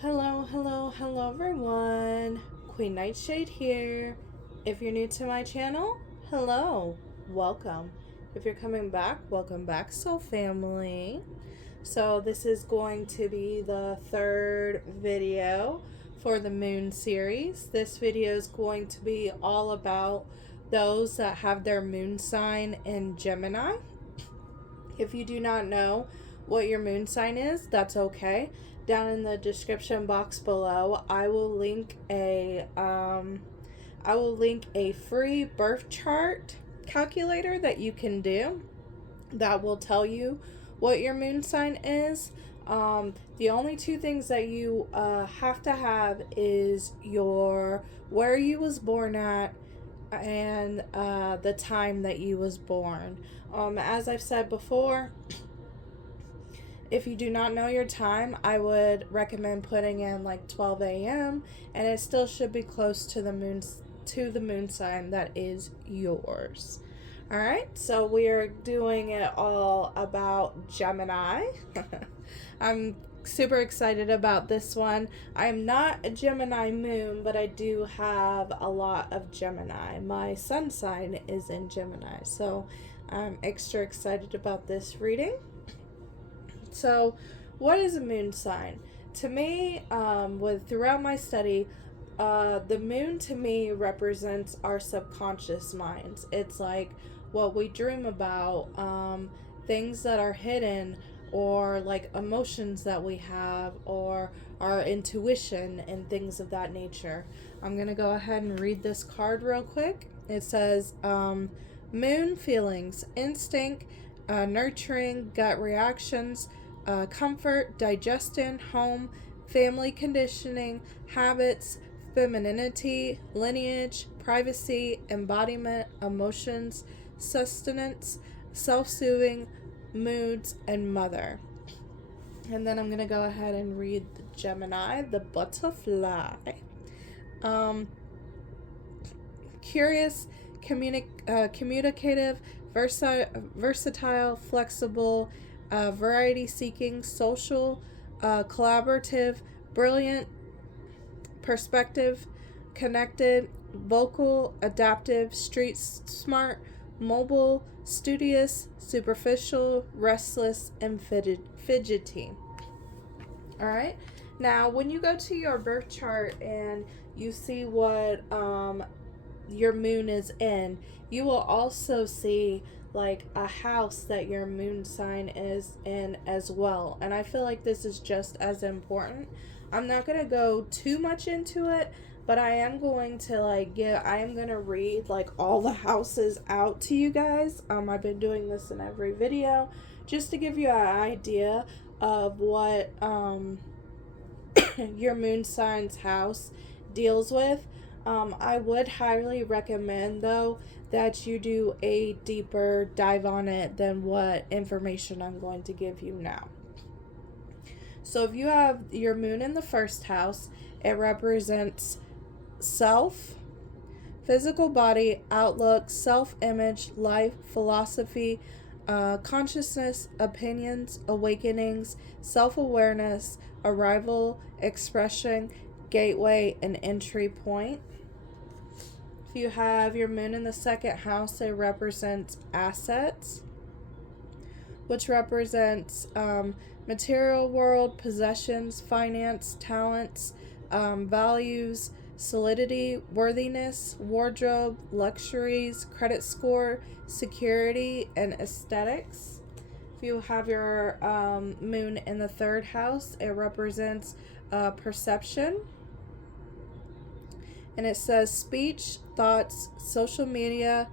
Hello everyone. Queen Nightshade here. If you're new to my channel, hello, welcome. If you're coming back, welcome back, soul family. So this is going to be the third video for the moon series. This video is going to be all about those that have their moon sign in Gemini. If you do not know what your moon sign is, that's okay. Down in the description box below, I will link a free birth chart calculator that you can do that will tell you what your moon sign is. The only two things that you have to have is where you was born at and the time that you was born. As I've said before, if you do not know your time, I would recommend putting in like 12 a.m. and it still should be close to the moon sign that is yours. All right, so we are doing it all about Gemini. I'm super excited about this one. I'm not a Gemini moon, but I do have a lot of Gemini. My sun sign is in Gemini, so I'm extra excited about this reading. So, what is a moon sign? To me, throughout my study, the moon to me represents our subconscious minds. It's like what we dream about, things that are hidden, or like emotions that we have, or our intuition and things of that nature. I'm going to go ahead and read this card real quick. It says, moon feelings, instinct, nurturing, gut reactions, comfort, digestion, home, family conditioning, habits, femininity, lineage, privacy, embodiment, emotions, sustenance, self-soothing, moods, and mother. And then I'm going to go ahead and read the Gemini, the butterfly. Curious, communicative, versatile, flexible, variety seeking, social, collaborative, brilliant, perspective, connected, vocal, adaptive, street smart, mobile, studious, superficial, restless, and fidgety. All right. Now, when you go to your birth chart and you see what your moon is in, you will also see like a house that your moon sign is in as well. And I feel like this is just as important. I'm not going to go too much into it, but I am going to read like all the houses out to you guys. I've been doing this in every video just to give you an idea of what your moon sign's house deals with. I would highly recommend, though, that you do a deeper dive on it than what information I'm going to give you now. So if you have your moon in the first house, it represents self, physical body, outlook, self-image, life, philosophy, consciousness, opinions, awakenings, self-awareness, arrival, expression, gateway, and entry point. If you have your moon in the second house, it represents assets, which represents material world, possessions, finance, talents, values, solidity, worthiness, wardrobe, luxuries, credit score, security, and aesthetics. If you have your moon in the third house, it represents perception. And it says speech, thoughts, social media,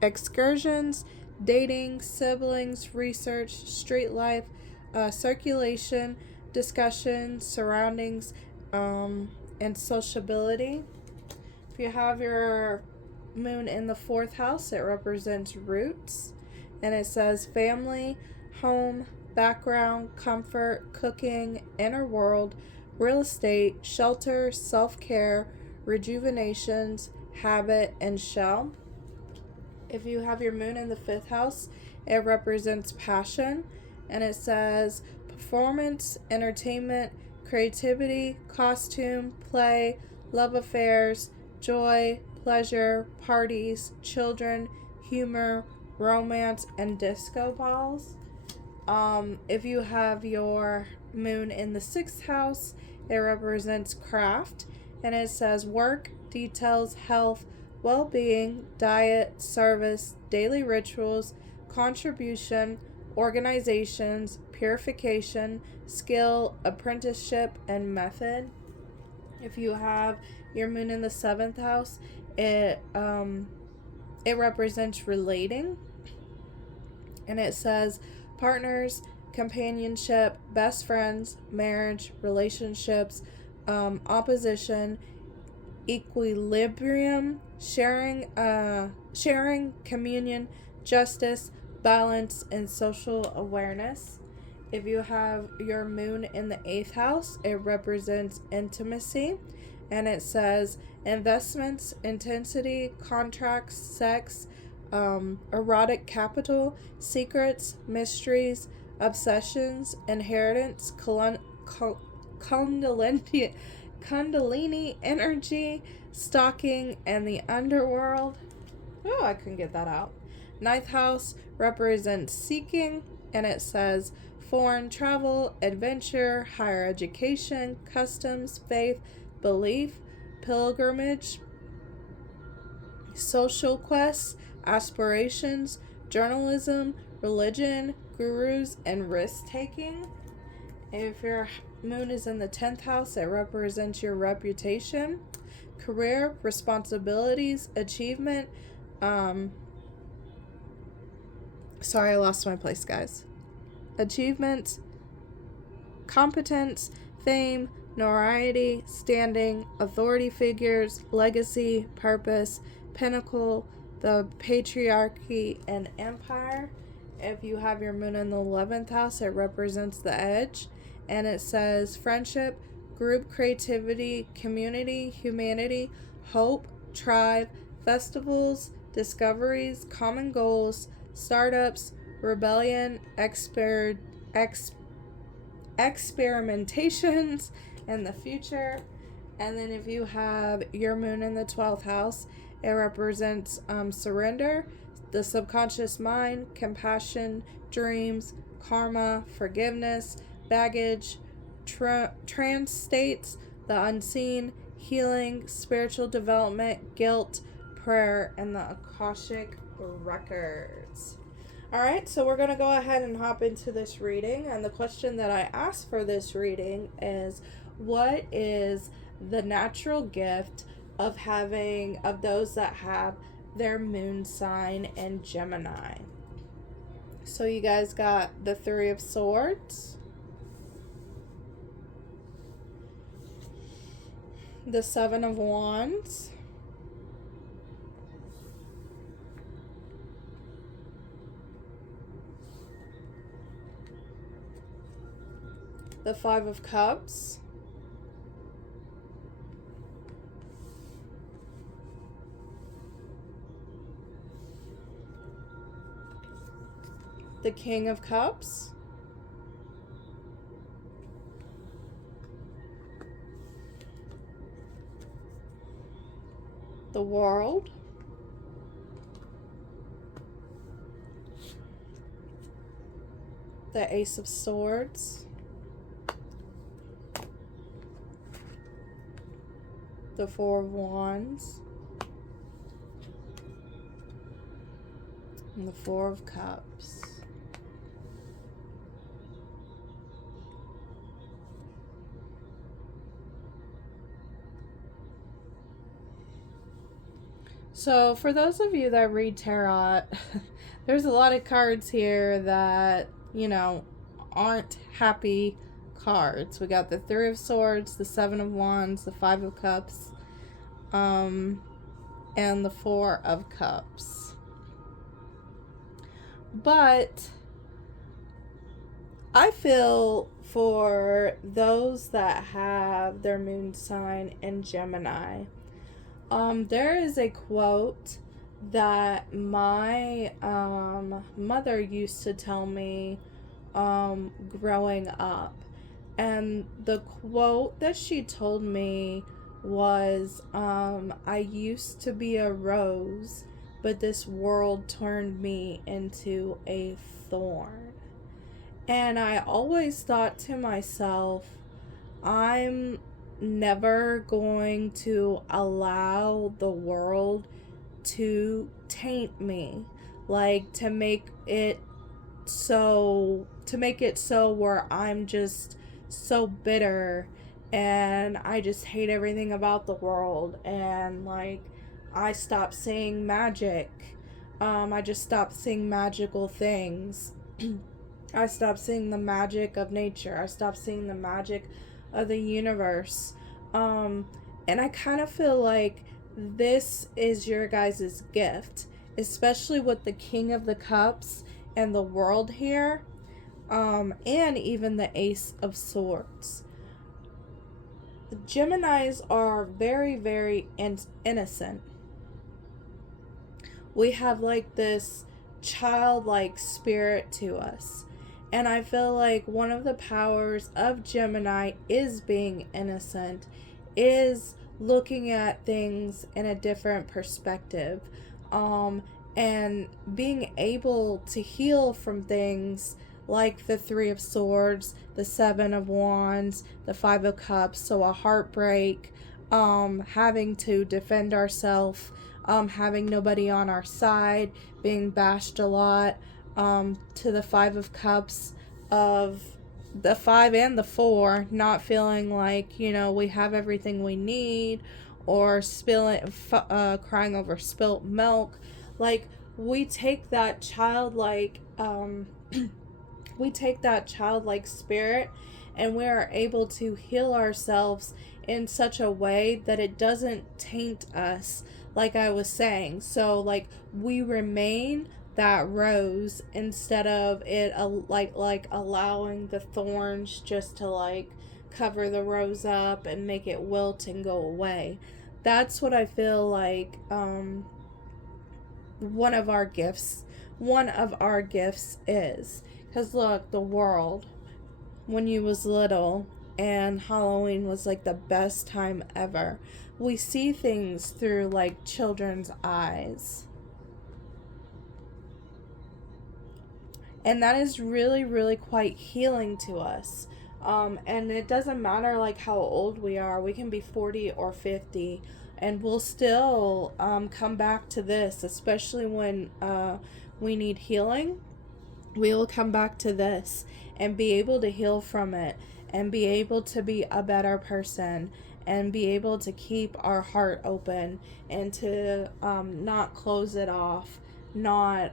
excursions, dating, siblings, research, street life, circulation, discussion, surroundings, and sociability. If you have your moon in the fourth house, it represents roots. And it says family, home, background, comfort, cooking, inner world, real estate, shelter, self-care, rejuvenations, habit, and shell. If you have your moon in the fifth house, it represents passion, and it says performance, entertainment, creativity, costume, play, love affairs, joy, pleasure, parties, children, humor, romance, and disco balls. If you have your moon in the 6th house, it represents craft, and it says work, details, health, well-being, diet, service, daily rituals, contribution, organizations, purification, skill, apprenticeship, and method. If you have your moon in the 7th house, it represents relating, and it says partners, companionship, best friends, marriage, relationships, opposition, equilibrium, sharing, communion, justice, balance, and social awareness. If you have your moon in the 8th house, it represents intimacy, and it says investments, intensity, contracts, sex, erotic capital, secrets, mysteries, obsessions, inheritance, Kundalini energy, stalking, and the underworld. Oh, I couldn't get that out. 9th house represents seeking, and it says foreign travel, adventure, higher education, customs, faith, belief, pilgrimage, social quests, aspirations, journalism, religion, gurus, and risk-taking. If your moon is in the 10th house, it represents your reputation, career, responsibilities, achievement. Sorry, I lost my place, guys. Achievements, competence, fame, notoriety, standing, authority figures, legacy, purpose, pinnacle, the patriarchy, and empire. If you have your moon in the 11th house, it represents the edge, and it says friendship, group creativity, community, humanity, hope, tribe, festivals, discoveries, common goals, startups, rebellion, experimentations, and the future. And then if you have your moon in the 12th house, it represents surrender, the subconscious mind, compassion, dreams, karma, forgiveness, baggage, trance states, the unseen, healing, spiritual development, guilt, prayer, and the Akashic records. Alright, so we're going to go ahead and hop into this reading, and the question that I asked for this reading is, what is the natural gift of those that have their moon sign in Gemini? So you guys got the 3 of Swords, the 7 of Wands, the 5 of Cups, the King of Cups, the World, the Ace of Swords, the 4 of Wands, and the 4 of Cups. So for those of you that read tarot, there's a lot of cards here that, aren't happy cards. We got the 3 of Swords, the 7 of Wands, the 5 of Cups, and the 4 of Cups. But I feel for those that have their moon sign in Gemini, there is a quote that my mother used to tell me growing up. And the quote that she told me was, I used to be a rose, but this world turned me into a thorn. And I always thought to myself, I'm never going to allow the world to taint me, like to make it so where I'm just so bitter and I just hate everything about the world, and like I stopped seeing magic. I just stopped seeing magical things. I stopped seeing the magic of nature. I stopped seeing the magic of the universe. And I kind of feel like this is your guys' gift, especially with the King of the Cups and the World here, and even the Ace of Swords. Geminis are very, very innocent. We have like this childlike spirit to us. And I feel like one of the powers of Gemini is being innocent, is looking at things in a different perspective, and being able to heal from things like the Three of Swords, the Seven of Wands, the Five of Cups, so a heartbreak, having to defend ourselves, having nobody on our side, being bashed a lot, to the Five of Cups, of the 5 and the 4, not feeling like, we have everything we need, or crying over spilt milk. Like, we take that childlike, spirit, and we are able to heal ourselves in such a way that it doesn't taint us, like I was saying. So, like, we remain that rose instead of it like allowing the thorns just to like cover the rose up and make it wilt and go away. That's what I feel like one of our gifts is. Because look, the world, when you was little and Halloween was like the best time ever, we see things through like children's eyes. And that is really, really quite healing to us. And it doesn't matter like how old we are. We can be 40 or 50 and we'll still come back to this, especially when we need healing. We will come back to this and be able to heal from it and be able to be a better person and be able to keep our heart open and to not close it off, not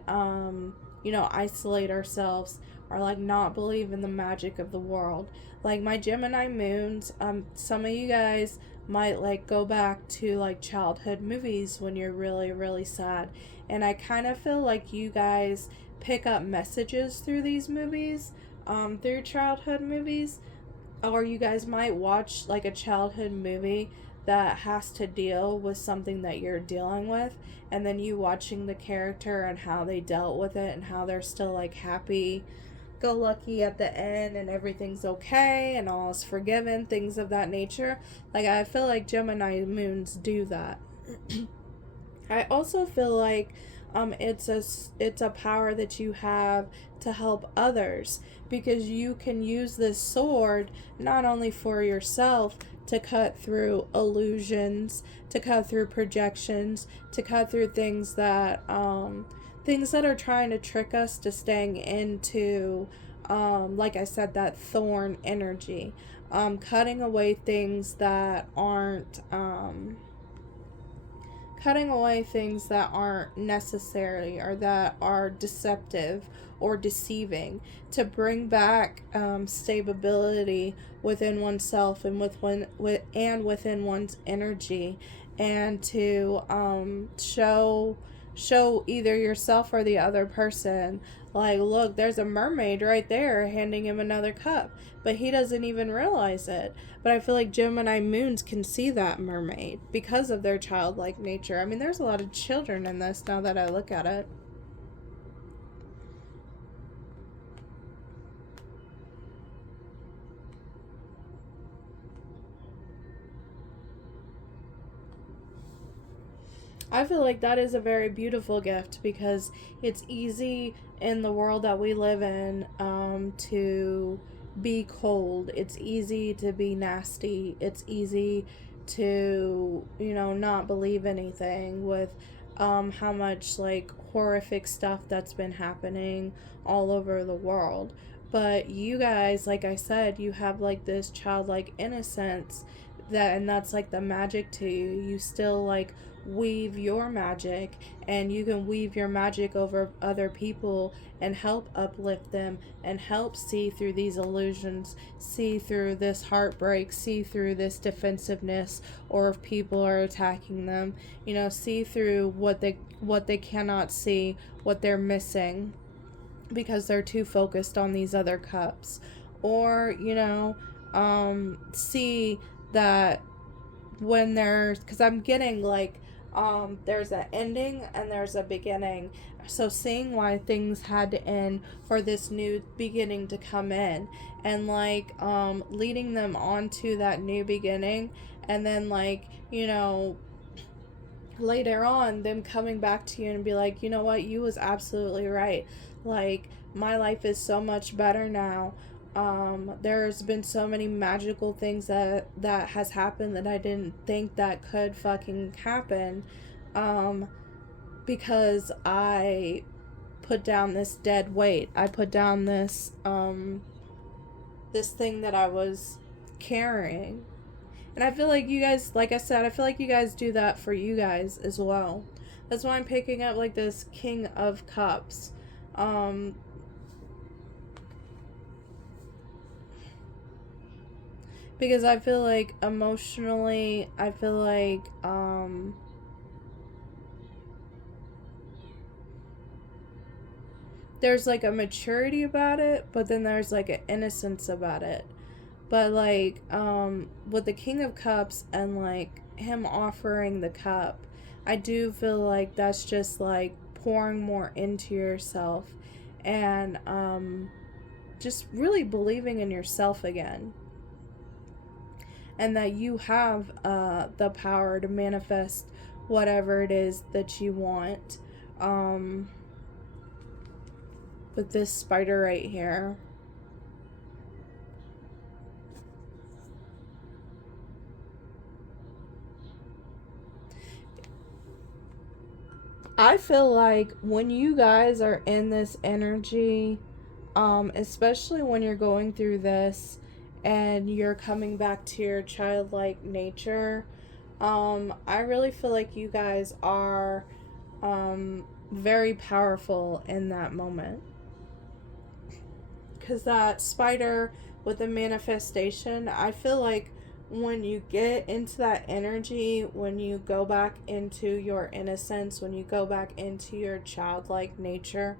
isolate ourselves, or like not believe in the magic of the world. Like my Gemini moons, some of you guys might like go back to like childhood movies when you're really, really sad. And I kind of feel like you guys pick up messages through these movies, through childhood movies, or you guys might watch like a childhood movie that has to deal with something that you're dealing with, and then you watching the character and how they dealt with it and how they're still like happy go lucky at the end and everything's okay and all is forgiven, things of that nature. Like I feel like Gemini moons do that. I also feel like it's a power that you have to help others, because you can use this sword not only for yourself to cut through illusions, to cut through projections, to cut through things that are trying to trick us to staying into, like I said, that thorn energy, cutting away things that aren't necessary or that are deceptive or deceiving, to bring back stability within oneself and within one's energy, and to show either yourself or the other person, like, look, there's a mermaid right there, handing him another cup, but he doesn't even realize it. But I feel like Gemini moons can see that mermaid because of their childlike nature. I mean, there's a lot of children in this now that I look at it. I feel like that is a very beautiful gift because it's easy in the world that we live in to be cold. It's easy to be nasty. It's easy to, not believe anything with how much like horrific stuff that's been happening all over the world. But you guys, like I said, you have like this childlike innocence and that's like the magic to you. You still like weave your magic, and you can weave your magic over other people and help uplift them and help see through these illusions, see through this heartbreak, see through this defensiveness, or if people are attacking them, see through what they cannot see, what they're missing because they're too focused on these other cups. Or see that when there's, because I'm getting like there's an ending and there's a beginning. So seeing why things had to end for this new beginning to come in, and like leading them on to that new beginning, and then like later on them coming back to you and be like, you know what, you was absolutely right, like my life is so much better now. There's been so many magical things that has happened that I didn't think that could fucking happen, because I put down this dead weight. I put down this this thing that I was carrying. And I feel like you guys, like I said, I feel like you guys do that for you guys as well. That's why I'm picking up like this King of Cups. Because I feel like emotionally, I feel like there's like a maturity about it, but then there's like an innocence about it. But like with the King of Cups and like him offering the cup, I do feel like that's just like pouring more into yourself, and just really believing in yourself again, and that you have the power to manifest whatever it is that you want. With this spider right here, I feel like when you guys are in this energy, especially when you're going through this and you're coming back to your childlike nature, I really feel like you guys are very powerful in that moment. Because that spider with the manifestation, I feel like when you get into that energy, when you go back into your innocence, when you go back into your childlike nature,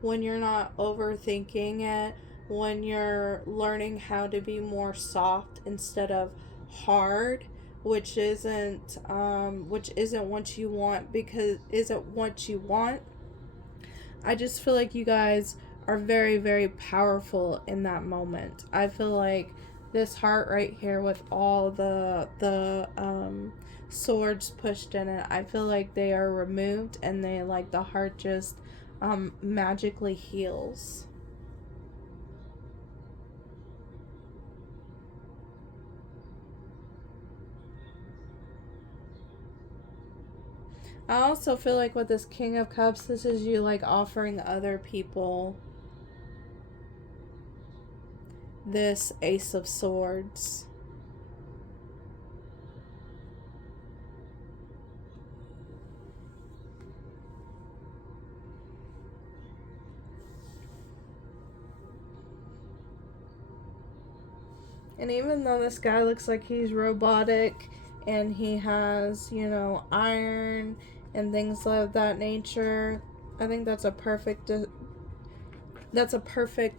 when you're not overthinking it, when you're learning how to be more soft instead of hard, which isn't what you want, because isn't what you want. I just feel like you guys are very, very powerful in that moment. I feel like this heart right here with all the swords pushed in it, I feel like they are removed, and they like the heart just magically heals. I also feel like with this King of Cups, this is you like offering other people this Ace of Swords. And even though this guy looks like he's robotic and he has, iron and things of that nature, I think that's a perfect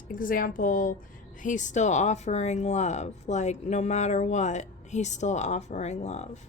example. He's still offering love. Like, no matter what, he's still offering love.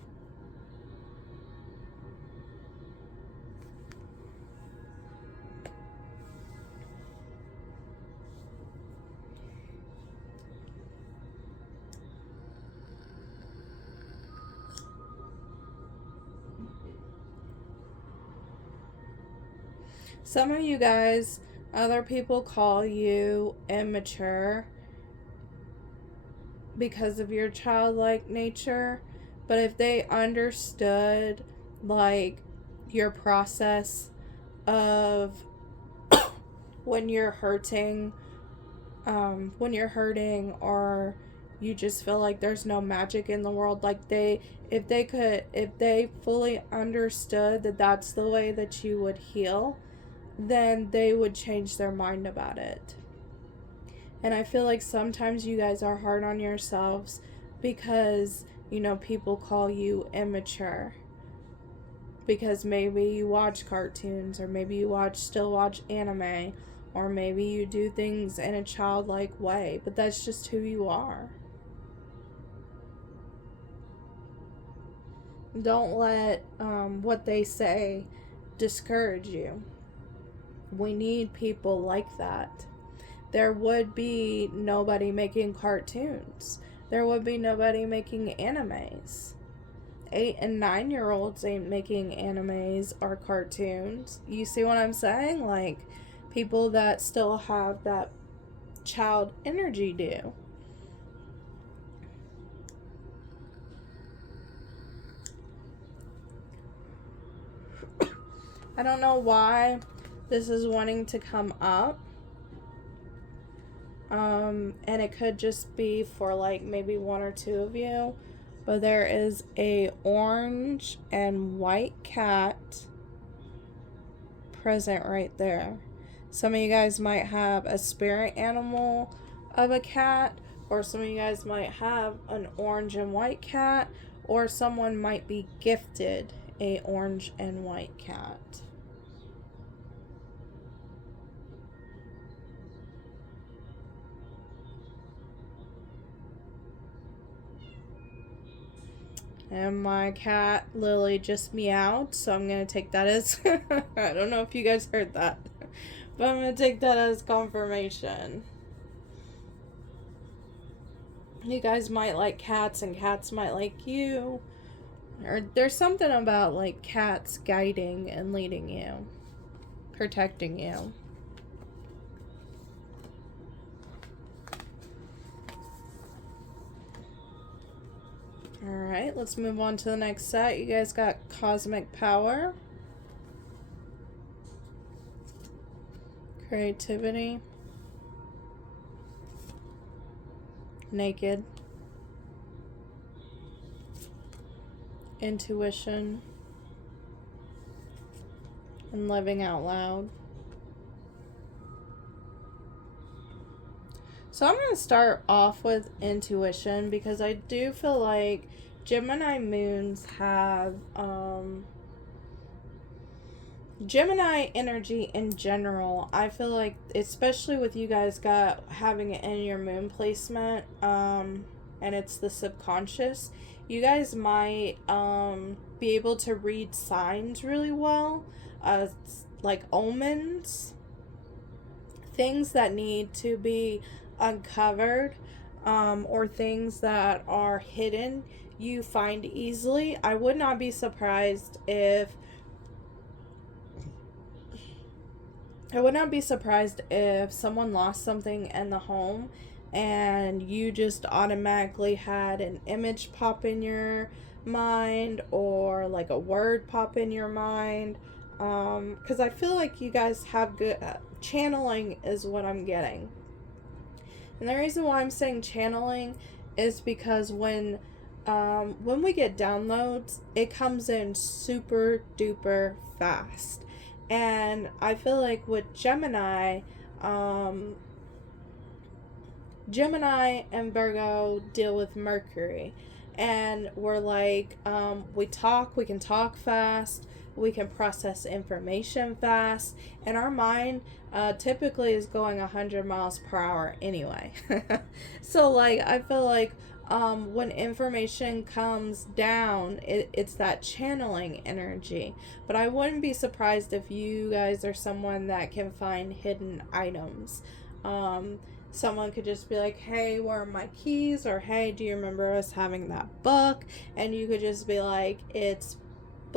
Some of you guys, other people call you immature because of your childlike nature, but if they understood like your process of when you're hurting, or you just feel like there's no magic in the world, like if they fully understood that that's the way that you would heal, then they would change their mind about it. And I feel like sometimes you guys are hard on yourselves because, people call you immature. Because maybe you watch cartoons, or maybe you still watch anime, or maybe you do things in a childlike way, but that's just who you are. Don't let what they say discourage you. We need people like that. There would be nobody making cartoons. There would be nobody making animes. 8 and 9-year-olds ain't making animes or cartoons. You see what I'm saying? Like, people that still have that child energy do. I don't know why this is wanting to come up. And it could just be for like maybe one or two of you. But there is a orange and white cat present right there. Some of you guys might have a spirit animal of a cat, or some of you guys might have an orange and white cat, or someone might be gifted a orange and white cat. And my cat, Lily, just meowed, so I'm going to take that as... I don't know if you guys heard that, but I'm going to take that as confirmation. You guys might like cats, and cats might like you. Or there's something about, like, cats guiding and leading you, protecting you. Alright, let's move on to the next set. You guys got Cosmic Power, Creativity, Naked, Intuition, and Living Out Loud. So I'm going to start off with intuition, because I do feel like Gemini moons have Gemini energy in general. I feel like, especially with you guys having it in your moon placement, and it's the subconscious, you guys might be able to read signs really well, like omens, things that need to be uncovered, or things that are hidden, you find easily. I would not be surprised if someone lost something in the home and you just automatically had an image pop in your mind, or like a word pop in your mind, because I feel like you guys have good channeling is what I'm getting. And the reason why I'm saying channeling is because when we get downloads, it comes in super duper fast. And I feel like with Gemini and Virgo deal with Mercury. And we're like, we can talk fast, we can process information fast, and our mind typically is going 100 miles per hour anyway. So like, I feel like when information comes down, it's that channeling energy. But I wouldn't be surprised if you guys are someone that can find hidden items. Someone could just be like, hey, where are my keys? Or hey, do you remember us having that book? And you could just be like, it's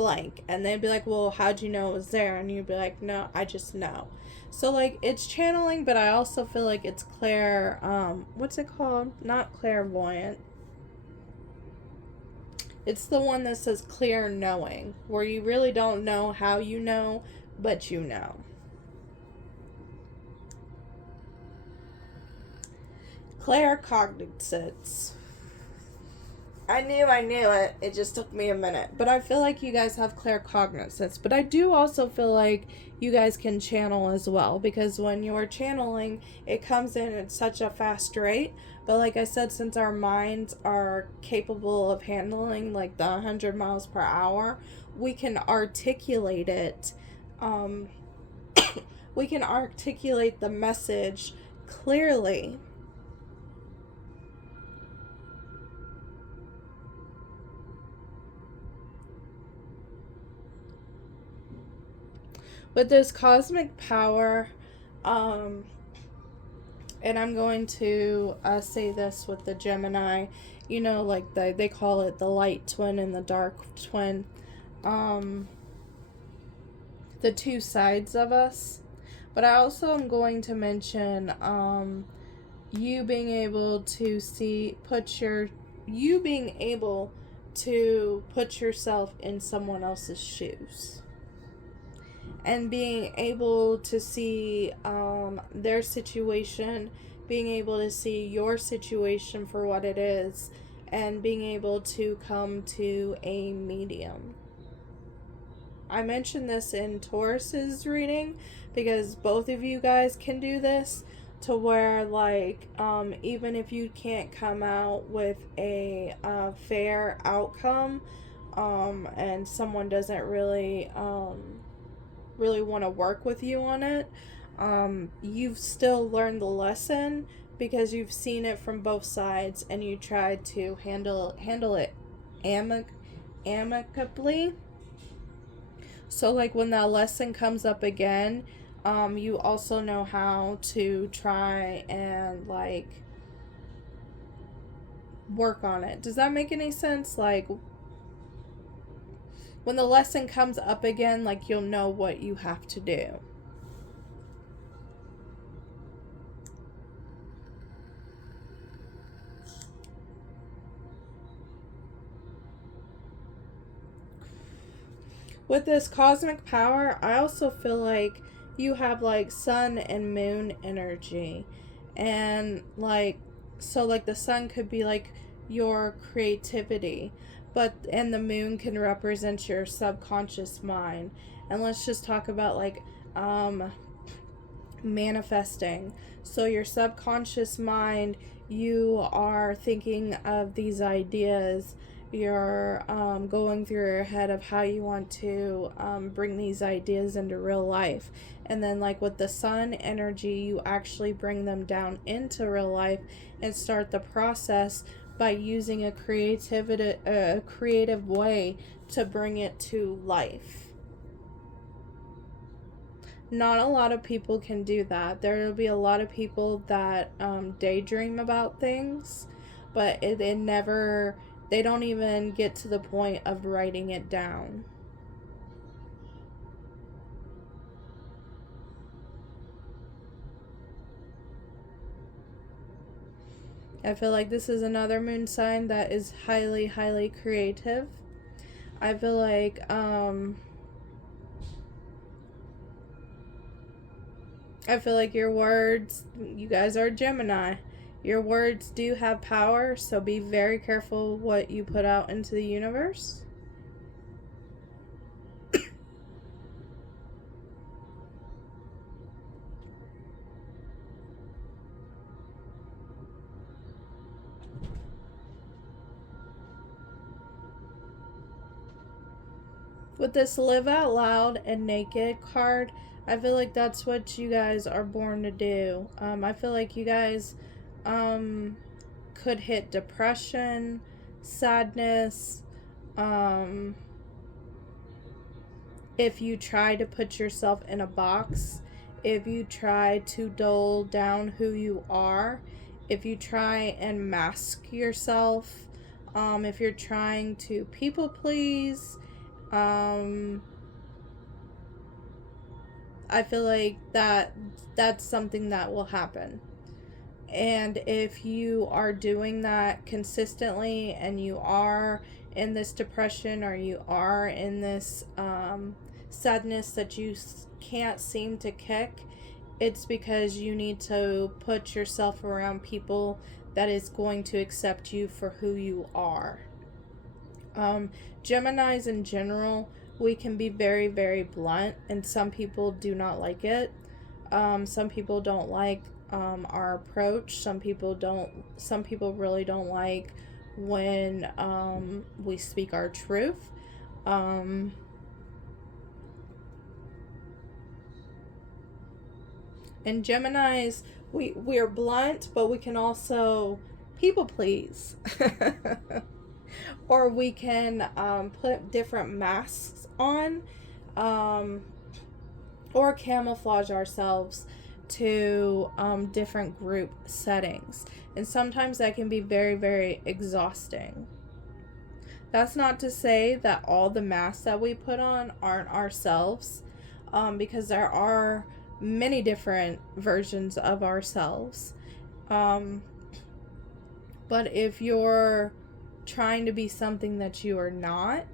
blank. And they'd be like, well, how'd you know it was there? And you'd be like, no, I just know. So, like, it's channeling, but I also feel like it's what's it called? Not clairvoyant. It's the one that says clear knowing, where you really don't know how you know, but you know. Claircognizance. I knew it. It just took me a minute. But I feel like you guys have claircognizance. But I do also feel like you guys can channel as well. Because when you're channeling, it comes in at such a fast rate. But like I said, since our minds are capable of handling like the 100 miles per hour, we can articulate it. We can articulate the message clearly. With this cosmic power, and I'm going to say this with the Gemini, you know, like they call it the light twin and the dark twin, the two sides of us. But I also am going to mention you being able to put yourself in someone else's shoes. And being able to see their situation, being able to see your situation for what it is, and being able to come to a medium. I mentioned this in Taurus's reading because both of you guys can do this, to where like even if you can't come out with a fair outcome, and someone doesn't really want to work with you on it, you've still learned the lesson because you've seen it from both sides and you tried to handle it amicably. So like when that lesson comes up again, you also know how to try and like work on it. Does that make any sense? Like when the lesson comes up again, like you'll know what you have to do. With this cosmic power, I also feel like you have like sun and moon energy. And like, so like the sun could be like your creativity, and the moon can represent your subconscious mind. And let's just talk about like manifesting. So your subconscious mind, you are thinking of these ideas, you're going through your head of how you want to bring these ideas into real life. And then like with the sun energy, you actually bring them down into real life and start the process by using a creative way to bring it to life. Not a lot of people can do that. There will be a lot of people that daydream about things, but they don't even get to the point of writing it down. I feel like this is another moon sign that is highly, highly creative. I feel like your words, you guys are Gemini. Your words do have power, so be very careful what you put out into the universe. With this live out loud and naked card, I feel like that's what you guys are born to do. I feel like you guys could hit depression, sadness, if you try to put yourself in a box, if you try to dull down who you are, if you try and mask yourself, if you're trying to people please, I feel like that's something that will happen. And if you are doing that consistently and you are in this depression or you are in this sadness that you can't seem to kick, it's because you need to put yourself around people that is going to accept you for who you are. Geminis in general, we can be very, very blunt, and some people do not like it. Some people don't like our approach. Some people really don't like when we speak our truth. And Geminis, we're blunt, but we can also people please. Or we can put different masks on, or camouflage ourselves to different group settings. And sometimes that can be very, very exhausting. That's not to say that all the masks that we put on aren't ourselves, because there are many different versions of ourselves. But if you're trying to be something that you are not,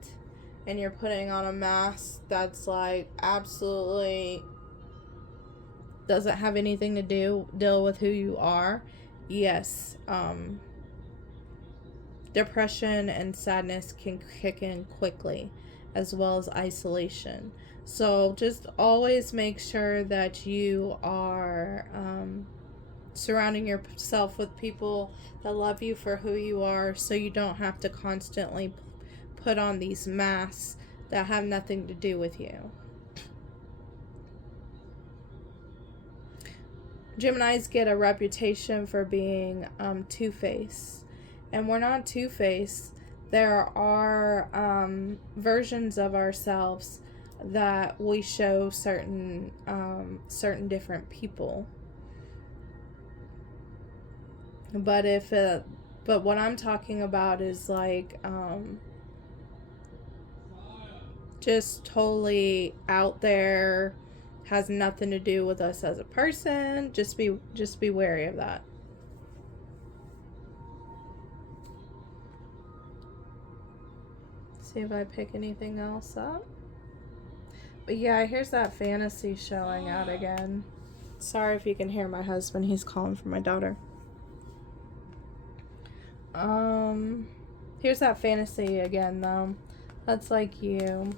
and you're putting on a mask that's like absolutely doesn't have anything to deal with who you are, yes, depression and sadness can kick in quickly, as well as isolation. So just always make sure that you are surrounding yourself with people that love you for who you are, so you don't have to constantly put on these masks that have nothing to do with you. Geminis get a reputation for being two-faced, and we're not two-faced. There are versions of ourselves that we show certain different people. But what I'm talking about is like just totally out there, has nothing to do with us as a person. Just be wary of that. See if I pick anything else up. But yeah, here's that fantasy showing out again. Sorry if you can hear my husband. He's calling for my daughter. Here's that fantasy again, though. That's like you.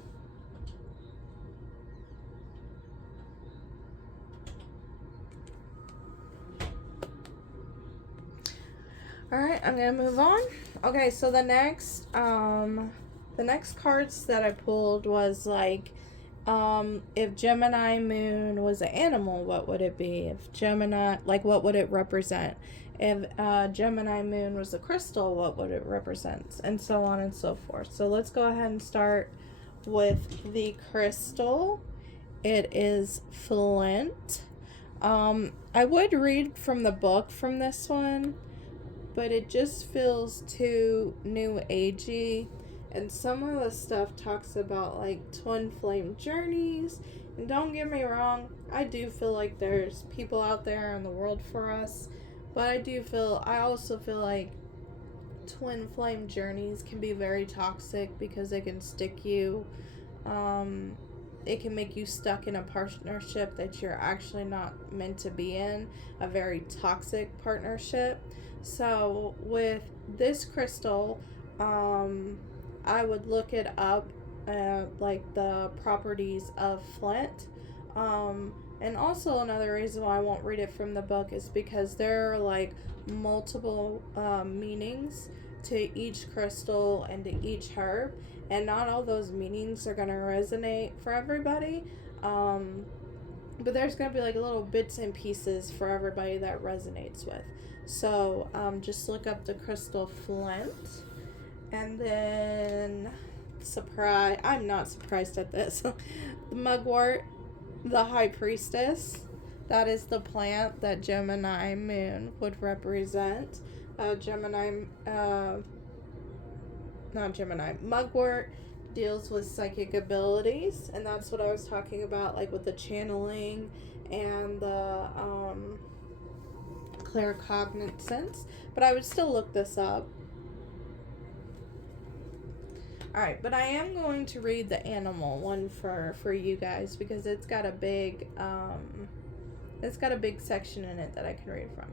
Alright, I'm gonna move on. Okay, so the next cards that I pulled was like, if Gemini moon was an animal, what would it be? If Gemini, like, what would it represent? If Gemini moon was a crystal, what would it represent? And so on and so forth. So let's go ahead and start with the crystal. It is flint. I would read from the book from this one, but it just feels too new agey. And some of the stuff talks about like twin flame journeys. And don't get me wrong, I do feel like there's people out there in the world for us. But I also feel like twin flame journeys can be very toxic because they can stick you. It can make you stuck in a partnership that you're actually not meant to be in, a very toxic partnership. So with this crystal, I would look it up, like the properties of flint. And also another reason why I won't read it from the book is because there are like multiple meanings to each crystal and to each herb, and not all those meanings are going to resonate for everybody. But there's going to be like little bits and pieces for everybody that resonates with. So just look up the crystal flint. And then I'm not surprised at this. The mugwort, the high priestess, that is the plant that Gemini moon would represent. Mugwort deals with psychic abilities, and that's what I was talking about, like with the channeling and the claircognizance. But I would still look this up. Alright, but I am going to read the animal one for you guys, because it's got a big section in it that I can read from.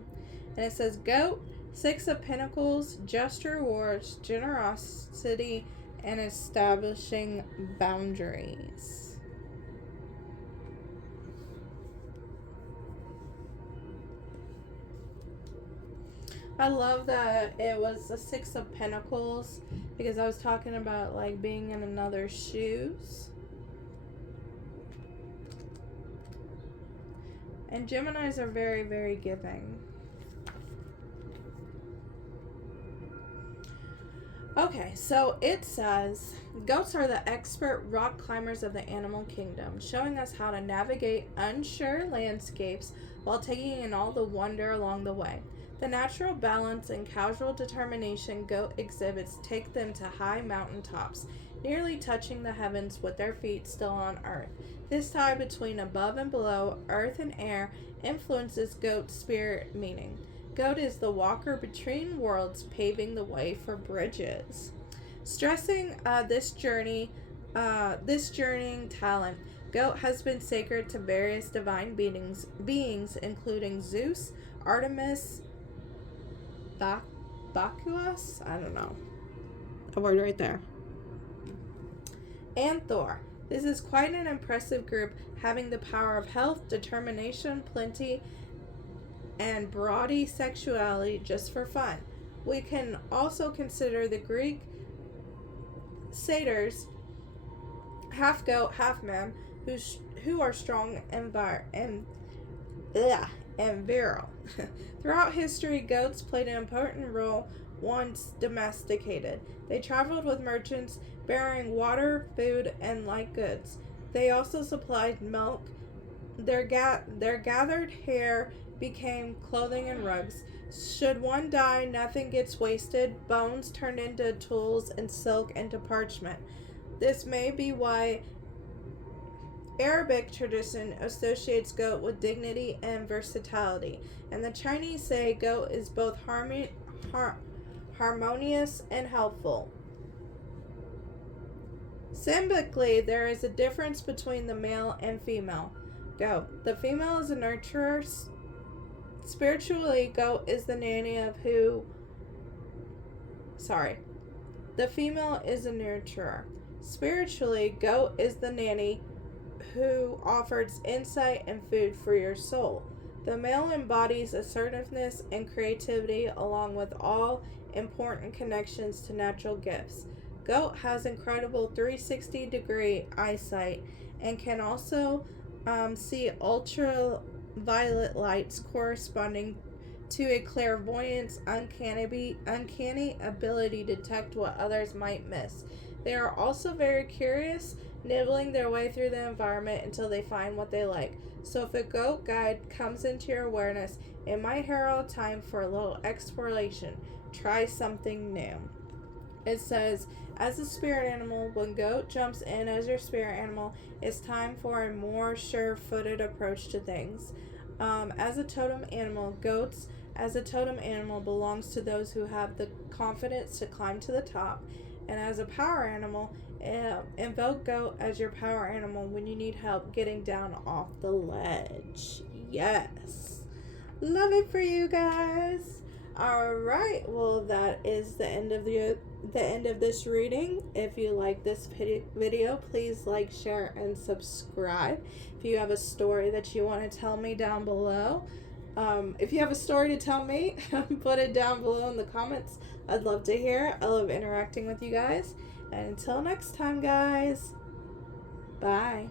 And it says, goat, 6 of Pentacles, just rewards, generosity, and establishing boundaries. I love that it was the 6 of Pentacles, because I was talking about like being in another's shoes. And Geminis are very, very giving. Okay, so it says, goats are the expert rock climbers of the animal kingdom, showing us how to navigate unsure landscapes while taking in all the wonder along the way. The natural balance and casual determination goat exhibits take them to high mountain tops, nearly touching the heavens with their feet still on earth. This tie between above and below, earth and air, influences goat's spirit meaning. Goat is the walker between worlds, paving the way for bridges. Stressing this journeying talent, goat has been sacred to various divine beings including Zeus, Artemis, Bacchus, I don't know, a word right there, and Thor. This is quite an impressive group, having the power of health, determination, plenty, and broady sexuality just for fun. We can also consider the Greek satyrs, half goat, half man, who are strong and virile. Throughout history, goats played an important role once domesticated. They traveled with merchants, bearing water, food, and light goods. They also supplied milk. Their gathered hair became clothing and rugs. Should one die, nothing gets wasted. Bones turned into tools and silk into parchment. This may be why Arabic tradition associates goat with dignity and versatility, and the Chinese say goat is both harmonious and helpful. Symbolically, there is a difference between the male and female goat. The female is a nurturer. Spiritually, goat is the nanny of the female is a nurturer. Spiritually, goat is the nanny who offers insight and food for your soul. The male embodies assertiveness and creativity along with all important connections to natural gifts. Goat has incredible 360-degree eyesight and can also see ultraviolet lights corresponding to a clairvoyance, uncanny ability to detect what others might miss. They are also very curious, nibbling their way through the environment until they find what they like. So if a goat guide comes into your awareness, it might herald time for a little exploration. Try something new. It says, as a spirit animal, when goat jumps in as your spirit animal, it's time for a more sure-footed approach to things. As a totem animal, goats as a totem animal belongs to those who have the confidence to climb to the top. And as a power animal, invoke goat as your power animal when you need help getting down off the ledge. Yes. Love it for you guys. Alright, well that is the end of this reading. If you like this video, please like, share, and subscribe. If you have a story that you want to tell me down below, if you have a story to tell me, put it down below in the comments. I'd love to hear it. I love interacting with you guys. And until next time, guys, bye.